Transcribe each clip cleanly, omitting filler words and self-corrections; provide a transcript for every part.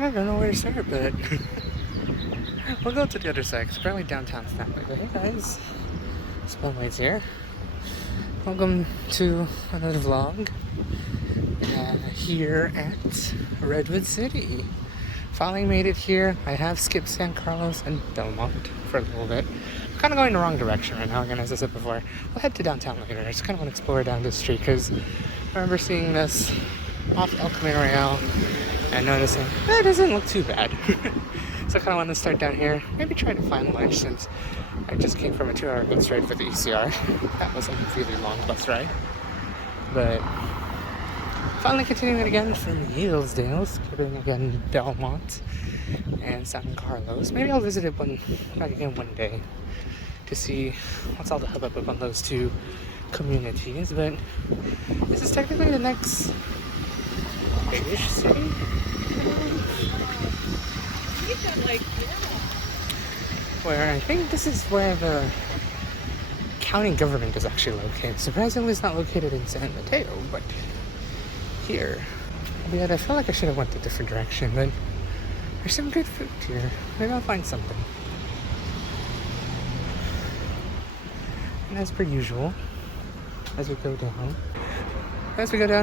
I don't know where to start, but we'll go to the other side, because apparently downtown's not like that. Hey guys, Spellways here. Welcome to another vlog here at Redwood City. Finally made it here. I have skipped San Carlos and Belmont for a little bit. I'm kind of going the wrong direction right now, again, as I said before. We'll head to downtown later. I just kind of want to explore down this street, because I remember seeing this off El Camino Real and noticing it doesn't look too bad. So I kind of want to start down here. Maybe try to find lunch, since I just came from a 2-hour bus ride for the ECR. That was a really long bus ride. But finally continuing it again from Yalesdale, skipping again Belmont and San Carlos. Maybe I'll visit it back again one day to see what's all the hubbub on those two communities. But this is technically the next big-ish city. Where I think this is where the county government is actually located. Surprisingly, it's not located in San Mateo, but here. But I feel like I should have went a different direction, but there's some good food here. Maybe I'll find something. And as per usual, as we go down,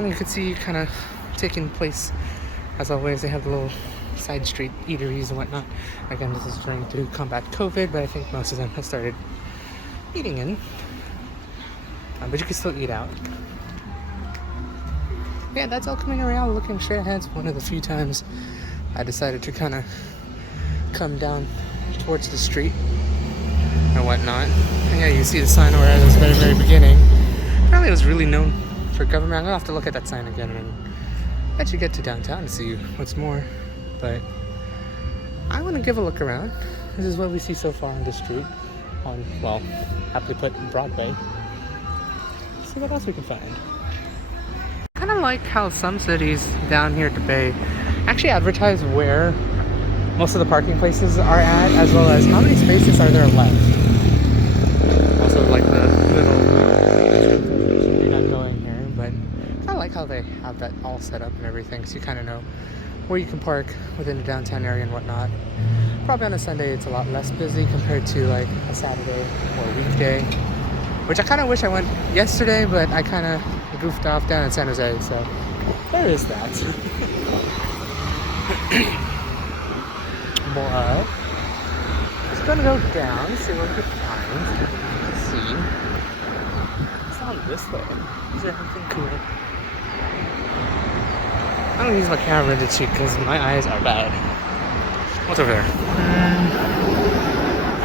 you can see kind of taking place, as always, they have little side street eateries and whatnot. Again, this is trying to combat COVID, but I think most of them have started eating in. But you can still eat out. Yeah, that's El Camino Real, looking straight ahead. It's one of the few times I decided to kind of come down towards the street and whatnot. And yeah, you see the sign over at the very, very beginning. Apparently it was really known for government. I'm gonna have to look at that sign again and let you get to downtown to see what's more. But I want to give a look around. This is what we see so far on the street, on, well, aptly put, Broadway. Let's see what else we can find. Kind of like how some cities down here at the Bay actually advertise where most of the parking places are at, as well as how many spaces are there left. Also like the little we got going here, but kind of like how they have that all set up and everything, so you kind of know where you can park within the downtown area and whatnot. Probably on a Sunday it's a lot less busy compared to like a Saturday or a weekday, which I kind of wish I went yesterday, but I kind of goofed off down in San Jose, so there is that. But just gonna go down, see what we can find. Let's see. It's not this way. Is there anything cool? I don't use my camera to cheat because my eyes are bad. What's over there?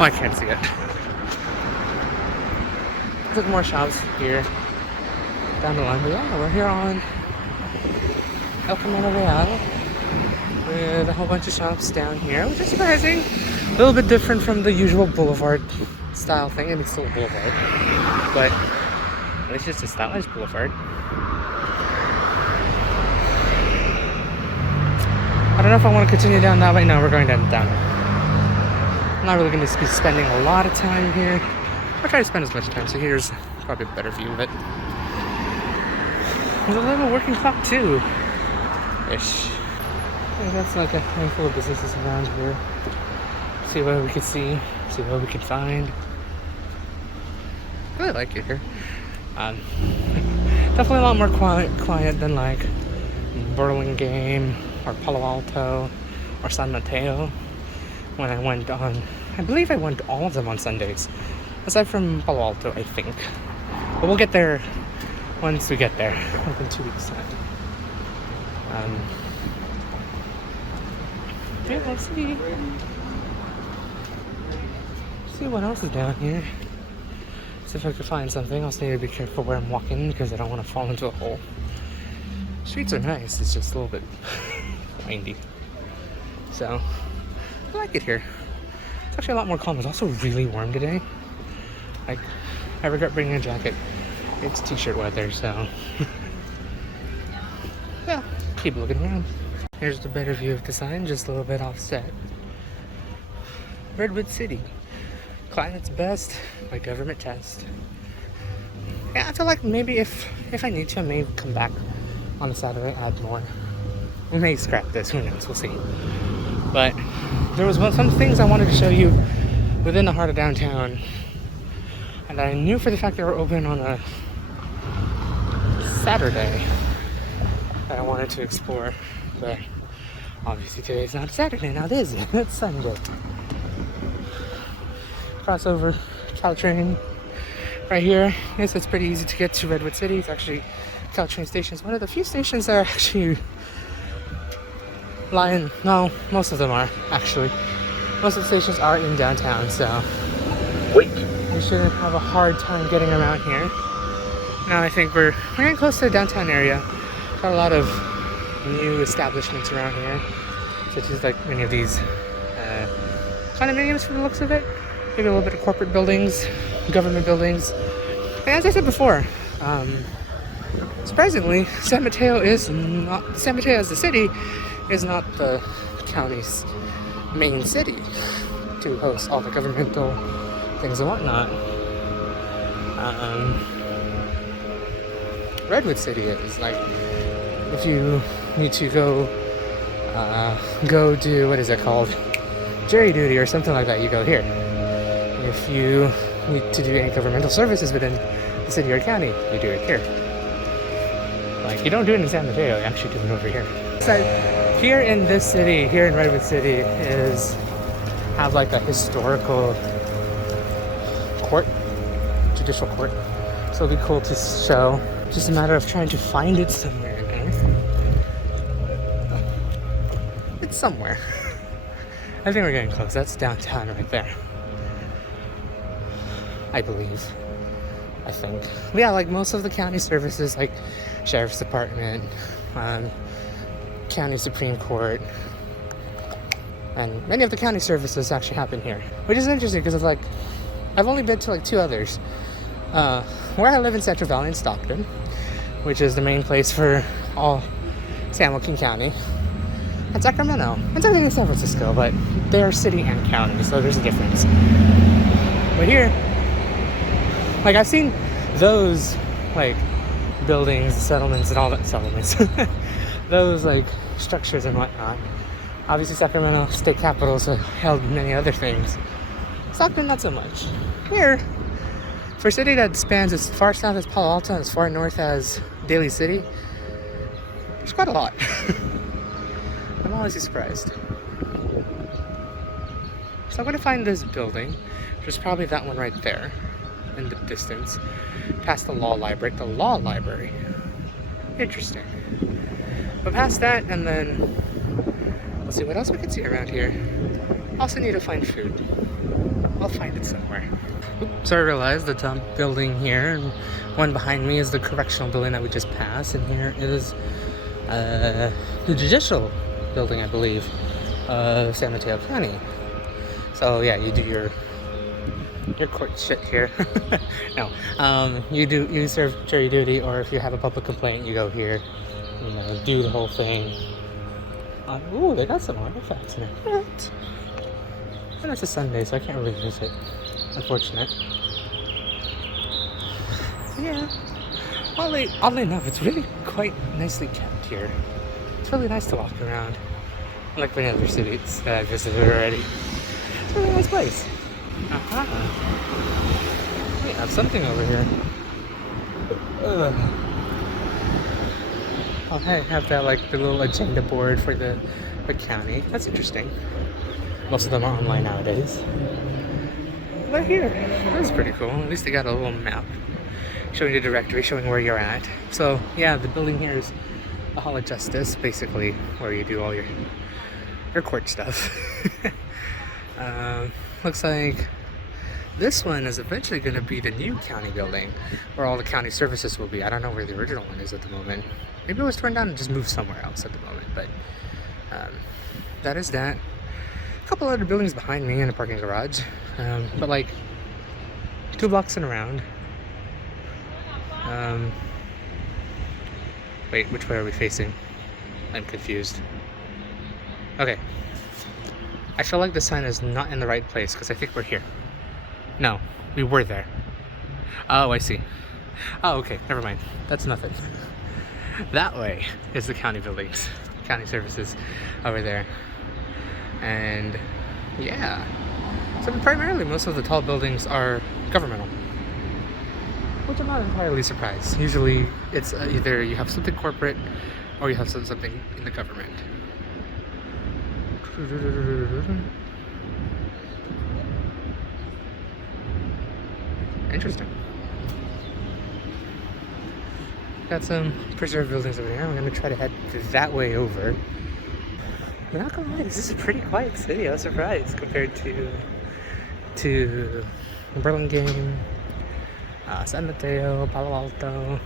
Oh, I can't see it. There's more shops here down the line, but yeah, we're here on El Camino Real with a whole bunch of shops down here, which is surprising. A little bit different from the usual boulevard style thing. I mean, it's still a boulevard, but at least it's a stylized boulevard. I don't know if I want to continue down that way. No, we're going down. I'm not really going to be spending a lot of time here. I'll try to spend as much time, so here's probably a better view of it. There's a little working clock too, ish. Yeah, that's like a handful of businesses around here. See what we could see what we could find. I really like it here. Definitely a lot more quiet than like Burlingame or Palo Alto or San Mateo when I went on. I believe I went to all of them on Sundays, aside from Palo Alto, I think. But we'll get there once we get there, like in 2 weeks' time. Yeah, let's see what else is down here. See if I can find something. I also need to be careful where I'm walking because I don't want to fall into a hole. Streets are nice, it's just a little bit windy. So, I like it here. It's actually a lot more calm. It's also really warm today. Like, I regret bringing a jacket. It's t-shirt weather, so. Yeah, keep looking around. Here's the better view of the sign, just a little bit offset. Redwood City. Climate's best by government test. Yeah, I feel like maybe if I need to, I may come back on a Saturday, add more. we may scrap this. Who knows? We'll see. But there was some things I wanted to show you within the heart of downtown, and I knew for the fact they were open on a Saturday that I wanted to explore. But obviously today's not Saturday. Now it is. It's Sunday. Crossover Caltrain right here. Yes, it's pretty easy to get to Redwood City. It's actually Caltrain station is one of the few stations that are actually lying. No, most of them are actually. Most of the stations are in downtown, so you shouldn't have a hard time getting around here. Now I think we're getting close to the downtown area. Got a lot of new establishments around here, such as like many of these condominiums from the looks of it. Maybe a little bit of corporate buildings, government buildings. And as I said before, surprisingly, San Mateo as the city is not the county's main city to host all the governmental things and whatnot. Redwood City is like, if you need to go do, what is it called, jury duty or something like that, you go here. If you need to do any governmental services within the city or county, you do it here. Like, you don't do it in San Mateo, you actually do it over here. So here in this city, here in Redwood City, have like a historical court, judicial court. So it'll be cool to show. Just a matter of trying to find it somewhere, guys. It's somewhere. I think we're getting close. That's downtown right there, I believe. I think. Yeah, like most of the county services, like Sheriff's Department, County Supreme Court, and many of the county services actually happen here. Which is interesting because it's like, I've only been to like 2 others. Where I live in Central Valley in Stockton, which is the main place for all San Joaquin County, and Sacramento, and technically San Francisco, but they are city and county, so there's a difference. But here, like, I've seen those, like, buildings, settlements, and all that settlements. Those, like, structures and whatnot. Obviously, Sacramento state capitals have held many other things. Stockton, not so much. Here, for a city that spans as far south as Palo Alto and as far north as Daly City, there's quite a lot. I'm always surprised. So I'm going to find this building, which is probably that one right there in the distance, past the law library. The law library. Interesting. But past that, and then we'll see what else we can see around here. Also need to find food. I'll find it somewhere. Oops, so I realized the top building here, and one behind me is the correctional building that we just passed, and here is the judicial building, I believe, of San Mateo County. So yeah, you do your court shit here. No, you serve jury duty, or if you have a public complaint, you go here, do the whole thing. Ooh, they got some artifacts in it. What? And it's a Sunday, so I can't really visit. Unfortunate. Yeah. Oddly enough, it's really quite nicely kept here. It's really nice to walk around. Like many other cities that I've visited already. It's a really nice place. We have something over here. Oh, hey, have that, like, the little agenda board for the county. That's interesting. Most of them are online nowadays. But here, that's pretty cool. At least they got a little map showing the directory, showing where you're at. So, yeah, the building here is the Hall of Justice, basically, where you do all your court stuff. Looks like this one is eventually going to be the new county building, where all the county services will be. I don't know where the original one is at the moment. Maybe it was torn down and just moved somewhere else at the moment, but that is that. A couple other buildings behind me in a parking garage, but like 2 blocks and around. Wait, which way are we facing? I'm confused. Okay. I feel like the sign is not in the right place because I think we're here. No, we were there. Oh, I see. Oh, okay, never mind. That's nothing. That way is the county buildings. county services over there. And yeah, so primarily most of the tall buildings are governmental, which I'm not entirely surprised. Usually it's either you have something corporate or you have something in the government. Interesting. Got some preserved buildings over there. I'm gonna try to head that way over. I'm not gonna lie, this is a pretty quiet city. I was surprised compared to Burlingame, San Mateo, Palo Alto,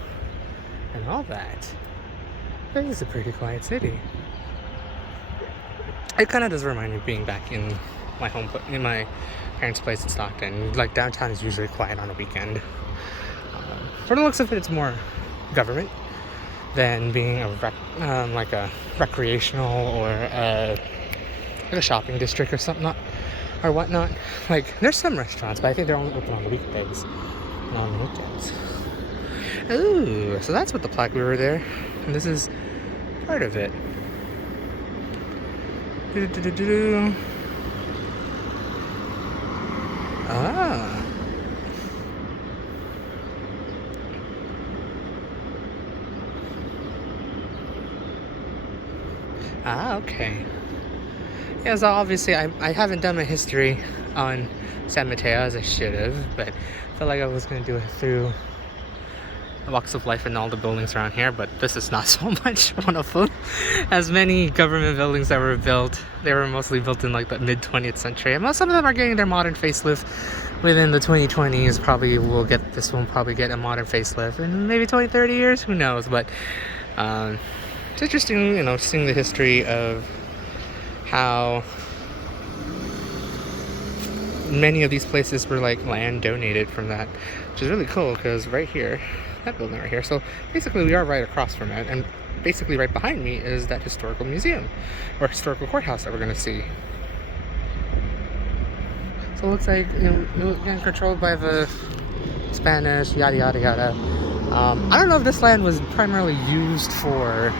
and all that. This is a pretty quiet city. It kind of does remind me of being back in my in my parents' place in Stockton. Like downtown is usually quiet on a weekend. For the looks of it, it's more government than being like a recreational or like a shopping district or something, or whatnot. Like there's some restaurants, but I think they're only open on the weekdays, not on the weekends. Ooh, so that's what the plaque we were there, and this is part of it. Ah. Okay. Yeah, so obviously I haven't done my history on San Mateo as I should have, but I felt like I was going to do it through the walks of life and all the buildings around here, but this is not so much one of them. As many government buildings that were built, they were mostly built in like the mid 20th century. And some of them are getting their modern facelift within the 2020s. This one probably get a modern facelift in maybe 20, 30 years, who knows, but it's interesting, seeing the history of how many of these places were like land donated from that, which is really cool because right here, that building right here, so basically we are right across from it, and basically right behind me is that historical museum or historical courthouse that we're going to see. So it looks like getting controlled by the Spanish, yada yada yada. I don't know if this land was primarily used for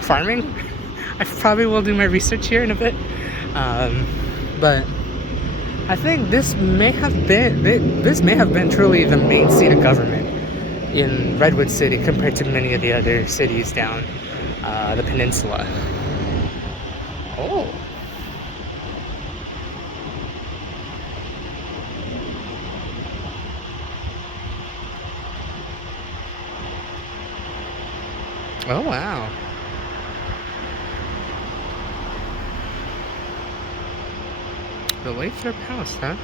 farming. I probably will do my research here in a bit, but I think this may have been truly the main seat of government in Redwood City compared to many of the other cities down the peninsula. Oh. Oh wow. The Lathrop House, huh?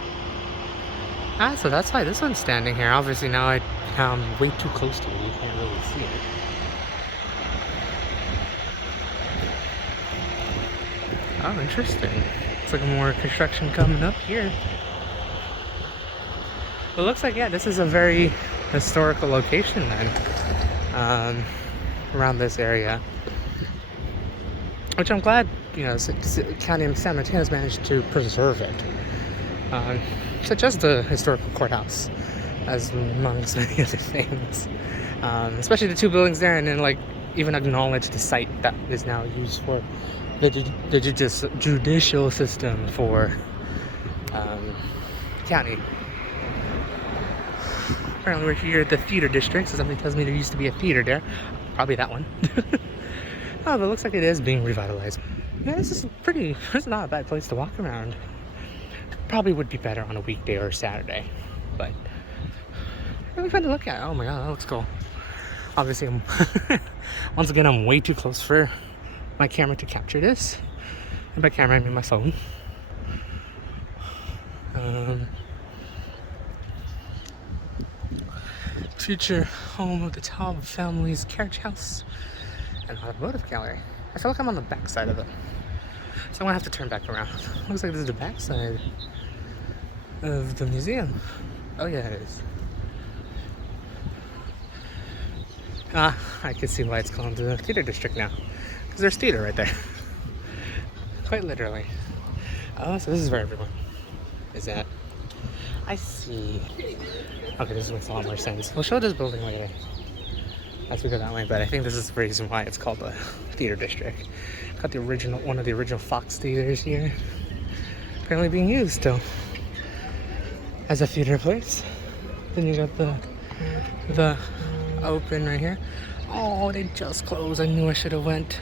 Ah, so that's why this one's standing here. Obviously now I'm way too close to it. You can't really see it. Oh, interesting. Looks like more construction coming up here. But it looks like, yeah, this is a very historical location then. Around this area. Which I'm glad, County of San Mateo has managed to preserve it. Such as the historical courthouse, as amongst many other things. Especially the two buildings there, and then even acknowledge the site that is now used for the judicial system for county. Apparently we're here at the theater district, so somebody tells me there used to be a theater there. Probably that one. Oh, but it looks like it is being revitalized. Yeah, this is not a bad place to walk around. Probably would be better on a weekday or a Saturday, but really fun to look at. Oh my god, that looks cool. Obviously, once again, I'm way too close for my camera to capture this. And by camera, I mean my phone. Future home of the Taub family's carriage house and automotive gallery. I feel like I'm on the back side of it, so I'm gonna have to turn back around. Looks like this is the back side of the museum. Oh yeah, it is. I can see why it's called the theater district now, because there's theater right there. Quite literally. Oh, so this is where everyone is at. I see. Okay, this makes a lot more sense. We'll show this building later. as we go that way, but I think this is the reason why it's called the theater district. Got the original, one of the original Fox theaters here, apparently being used still as a theater place. Then you got the open right here. Oh, they just closed. I knew I should have went.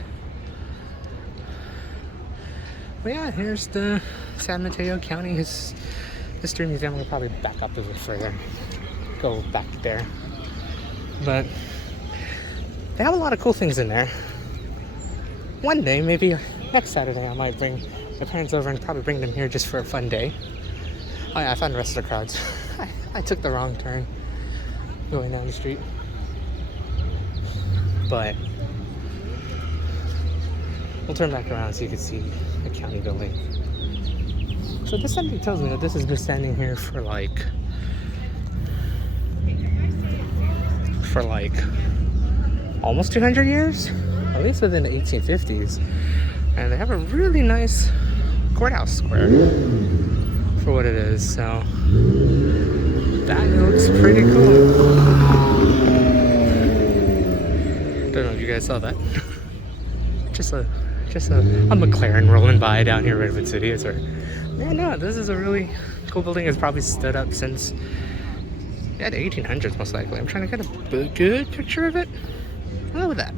But yeah, here's the San Mateo County History Museum. We'll probably back up a bit further, go back there. But they have a lot of cool things in there. One day, maybe next Saturday, I might bring my parents over and probably bring them here just for a fun day. Oh yeah, I found the rest of the crowds. I took the wrong turn going down the street. But we'll turn back around so you can see the county building. So this something tells me that this has been standing here for like almost 200 years, at least within the 1850s. And they have a really nice courthouse square for what it is, so that looks pretty cool. Don't know if you guys saw that. just a McLaren rolling by down here in Redwood City. Yeah, no, this is a really cool building. It's probably stood up since the 1800s most likely. I'm trying to get a good picture of it. Look at that.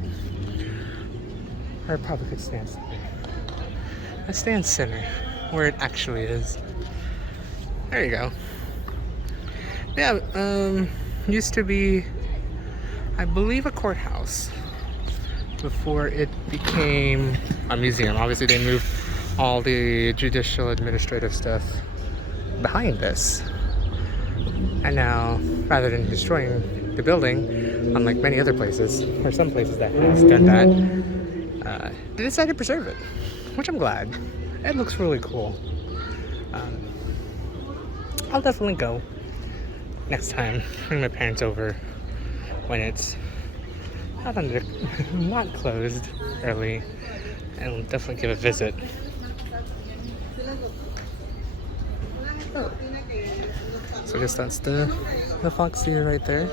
Or it probably could stand center. Let's stand center where it actually is. There you go. Yeah, used to be, I believe, a courthouse before it became a museum. Obviously, they moved all the judicial administrative stuff behind this. And now, rather than destroying the building, unlike many other places, or some places that has done that, they decided to preserve it, which I'm glad. It looks really cool. I'll definitely go next time. Bring my parents over when it's not closed early, and we'll definitely give a visit. Oh. So I guess that's the Fox Theater right there.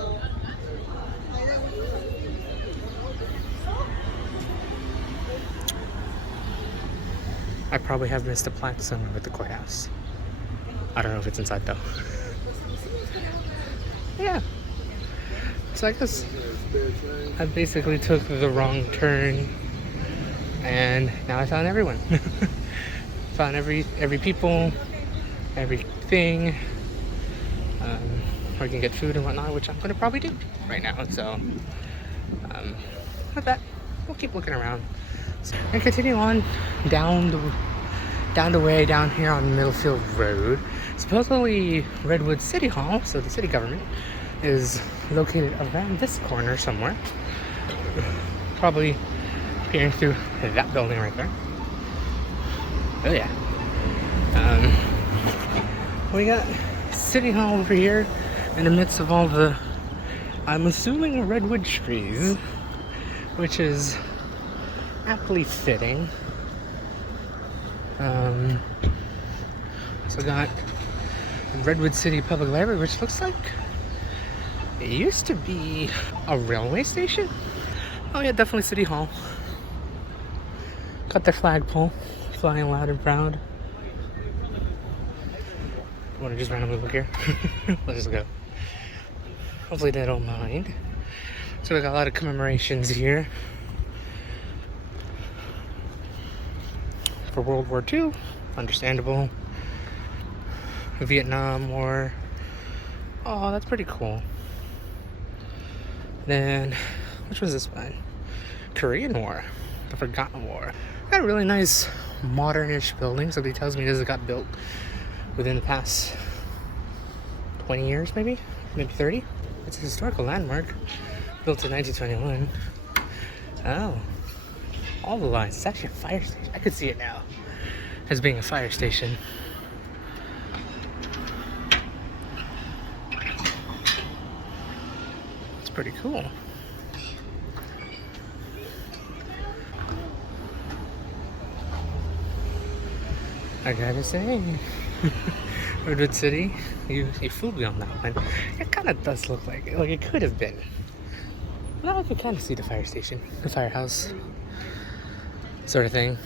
I probably have missed a plaque somewhere with the courthouse. I don't know if it's inside though. Yeah. So I guess I basically took the wrong turn, and now I found everyone. Found every people, everything. Where you can get food and whatnot, which I'm gonna probably do right now. So with that, we'll keep looking around and continue on down the way down here on Middlefield Road. Supposedly Redwood City Hall, so the city government, is located around this corner somewhere. Probably peering through that building right there. Oh yeah. We got City Hall over here in the midst of all the, I'm assuming, redwood trees, which is aptly fitting. So got Redwood City Public Library, which looks like it used to be a railway station. Oh yeah, definitely City Hall. Got their flagpole flying loud and proud. Want to just randomly look here? Let's just go. Hopefully they don't mind. So we got a lot of commemorations here for World War II, understandable. Vietnam War. Oh, that's pretty cool. Then, which was this one? Korean War, the Forgotten War. Got a really nice modernish building. Somebody tells me this got built within the past 20 years, maybe 30. It's a historical landmark, built in 1921. Oh, all the lines. It's actually a fire station. I could see it now as being a fire station. It's pretty cool. I gotta say, Redwood City, you fooled me on that one. It kind of does look like it could have been Now I can kind of see the fire station, the firehouse, sort of thing.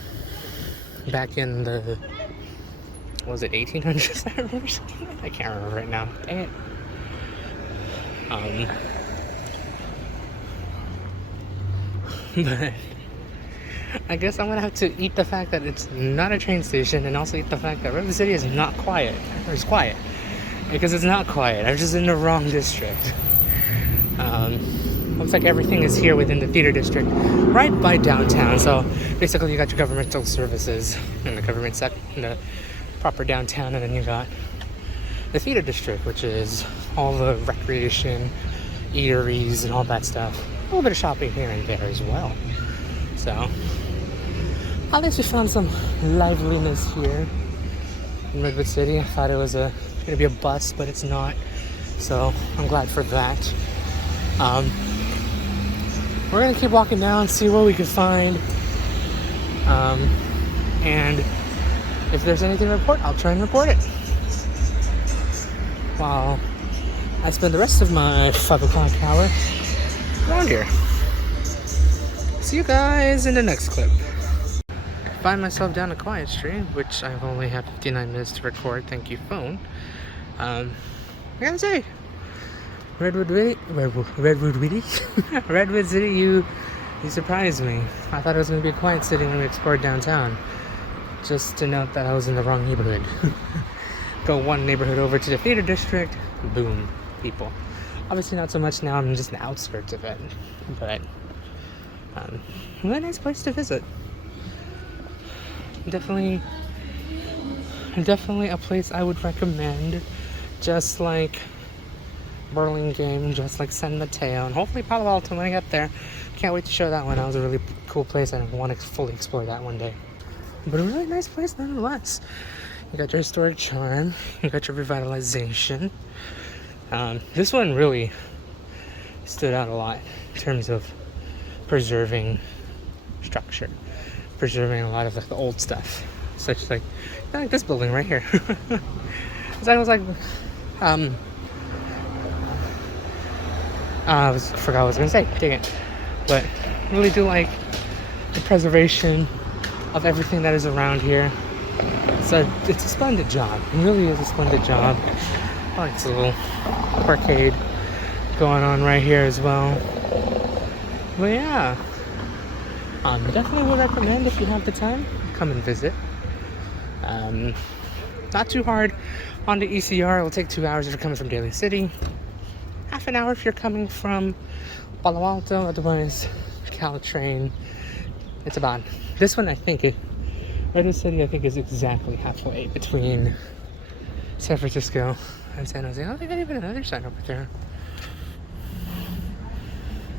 Back in the, what was it, 1800s? I remember something. I can't remember right now. Dang it. But I guess I'm gonna have to eat the fact that it's not a train station, and also eat the fact that Redwood City is not quiet. Or it's quiet. Because it's not quiet. I'm just in the wrong district. Looks like everything is here within the theater district, right by downtown. So basically, you got your governmental services in the in the proper downtown, and then you got the theater district, which is all the recreation, eateries, and all that stuff. A little bit of shopping here and there as well. So at least we found some liveliness here in Redwood City. I thought it was going to be a bust, but it's not. So I'm glad for that. We're going to keep walking down, see what we can find. And if there's anything to report, I'll try and report it. While I spend the rest of my 5 o'clock hour around here. See you guys in the next clip. Find myself down a quiet street, which I've only had 59 minutes to record. Thank you, phone. I gotta say, Redwood City, you surprised me. I thought it was gonna be a quiet city when we explored downtown. Just to note that I was in the wrong neighborhood. Go one neighborhood over to the theater district, boom, people. Obviously not so much now, I'm just in the outskirts of it. But really nice place to visit. Definitely a place I would recommend. Just like Burlingame, just like San Mateo, and hopefully Palo Alto when I get there. Can't wait to show that one. That was a really cool place, and I want to fully explore that one day. But a really nice place nonetheless. You got your historic charm, you got your revitalization. This one really stood out a lot in terms of preserving structure, preserving a lot of the old stuff, such like this building right here. So I was like, I forgot what I was gonna say. Dang it! But really do like the preservation of everything that is around here. So it's a splendid job. It really is a splendid job. I like this little arcade going on right here as well. But yeah, definitely would recommend if you have the time, come and visit. Not too hard on the ECR. It will take 2 hours if you're coming from Daly City. Half an hour if you're coming from Palo Alto. Otherwise, Caltrain. It's about this one. I think Redwood City, I think, is exactly halfway between San Francisco and San Jose. I don't think I even another sign over there.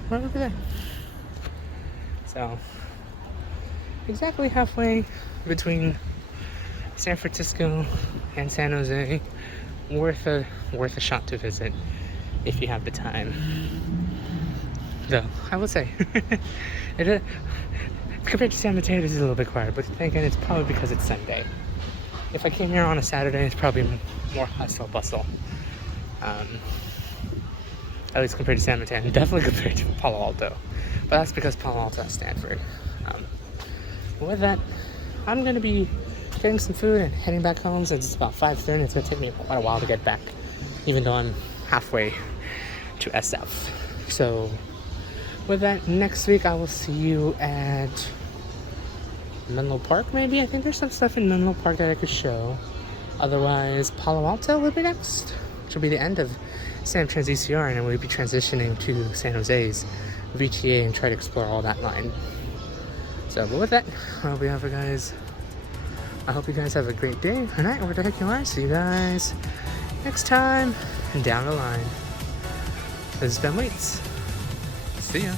Right over there. So, exactly halfway between San Francisco and San Jose. Worth a shot to visit if you have the time. Though I will say, compared to San Mateo, this is a little bit quiet. But thinking it's probably because it's Sunday. If I came here on a Saturday, it's probably more hustle bustle. At least compared to San Mateo, and definitely compared to Palo Alto. But that's because Palo Alto has Stanford. With that, I'm going to be getting some food and heading back home since it's about 5:30. It's going to take me quite a while to get back, even though I'm halfway to SF. So, with that, next week I will see you at Menlo Park, maybe? I think there's some stuff in Menlo Park that I could show. Otherwise, Palo Alto will be next, which will be the end of Sam Trans ECR, and then we'll be transitioning to San Jose's VTA and try to explore all that line. So, but with that, I hope you guys have a great day or night, wherever the heck you are. See you guys next time and down the line. This has been Waits. See ya.